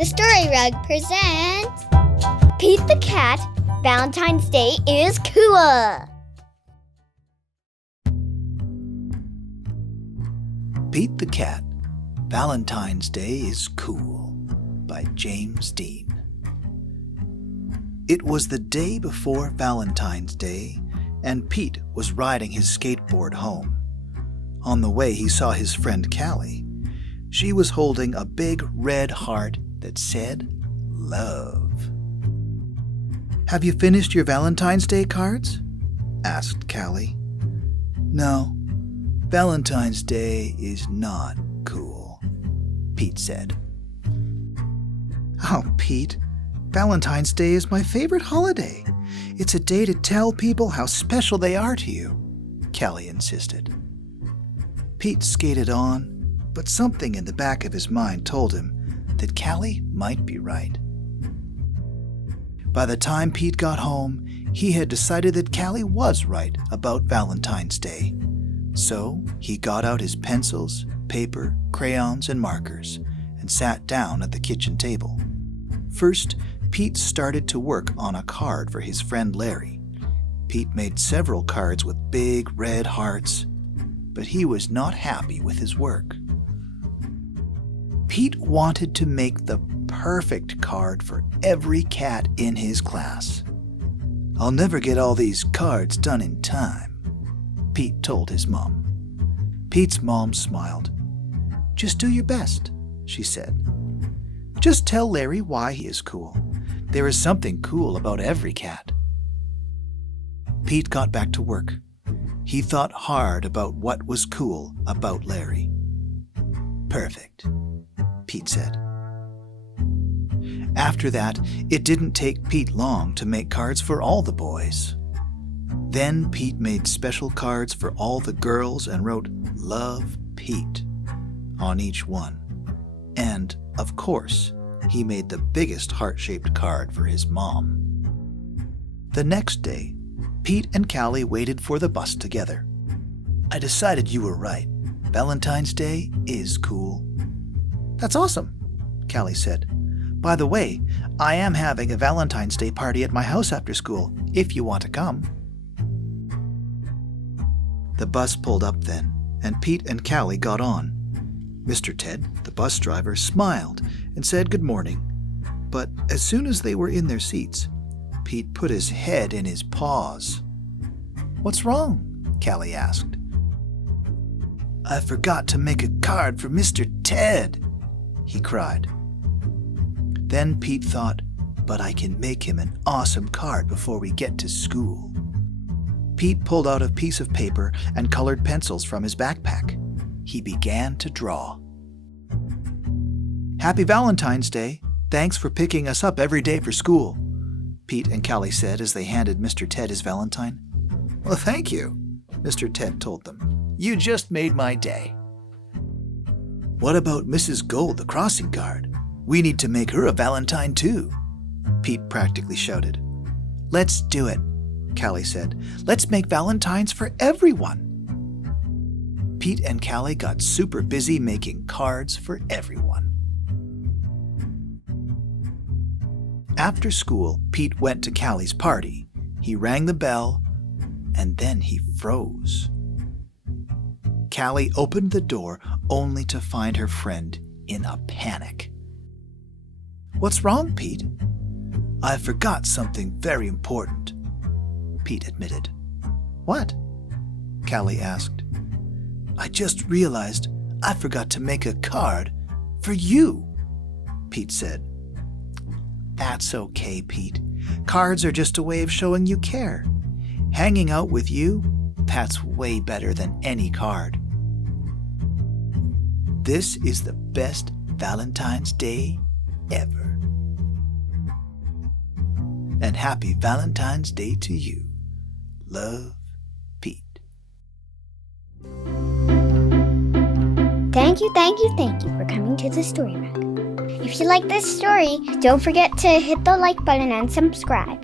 The Story Rug presents Pete the Cat, Valentine's Day is Cool. Pete the Cat, Valentine's Day is Cool by James Dean. It was the day before Valentine's Day, and Pete was riding his skateboard home. On the way, he saw his friend Callie. She was holding a big red heart that said, "Love." "Have you finished your Valentine's Day cards?" asked Callie. "No, Valentine's Day is not cool," Pete said. "Oh, Pete, Valentine's Day is my favorite holiday. It's a day to tell people how special they are to you," Callie insisted. Pete skated on, but something in the back of his mind told him that Callie might be right. By the time Pete got home, he had decided that Callie was right about Valentine's Day. So he got out his pencils, paper, crayons, and markers and sat down at the kitchen table. First, Pete started to work on a card for his friend Larry. Pete made several cards with big red hearts, but he was not happy with his work. Pete wanted to make the perfect card for every cat in his class. "I'll never get all these cards done in time," Pete told his mom. Pete's mom smiled. "Just do your best," she said. "Just tell Larry why he is cool. There is something cool about every cat." Pete got back to work. He thought hard about what was cool about Larry. "Perfect," Pete said. After that, it didn't take Pete long to make cards for all the boys. Then Pete made special cards for all the girls and wrote "Love, Pete" on each one. And, of course, he made the biggest heart-shaped card for his mom. The next day, Pete and Callie waited for the bus together. "I decided you were right. Valentine's Day is cool." "That's awesome," Callie said. "By the way, I am having a Valentine's Day party at my house after school, if you want to come." The bus pulled up then, and Pete and Callie got on. Mr. Ted, the bus driver, smiled and said good morning. But as soon as they were in their seats, Pete put his head in his paws. "What's wrong?" Callie asked. "I forgot to make a card for Mr. Ted," he cried. Then Pete thought, "But I can make him an awesome card before we get to school." Pete pulled out a piece of paper and colored pencils from his backpack. He began to draw. "Happy Valentine's Day. Thanks for picking us up every day for school," Pete and Callie said as they handed Mr. Ted his Valentine. "Well, thank you," Mr. Ted told them. "You just made my day." "What about Mrs. Gold, the crossing guard? We need to make her a Valentine too," Pete practically shouted. "Let's do it," Callie said. "Let's make Valentines for everyone." Pete and Callie got super busy making cards for everyone. After school, Pete went to Callie's party. He rang the bell, and then he froze. Callie opened the door only to find her friend in a panic. "What's wrong, Pete?" "I forgot something very important," Pete admitted. "What?" Callie asked. "I just realized I forgot to make a card for you," Pete said. "That's okay, Pete. Cards are just a way of showing you care. Hanging out with you, that's way better than any card." This is the best Valentine's Day ever. And happy Valentine's Day to you. Love, Pete. Thank you for coming to the Story Rug. If you like this story, don't forget to hit the like button and subscribe.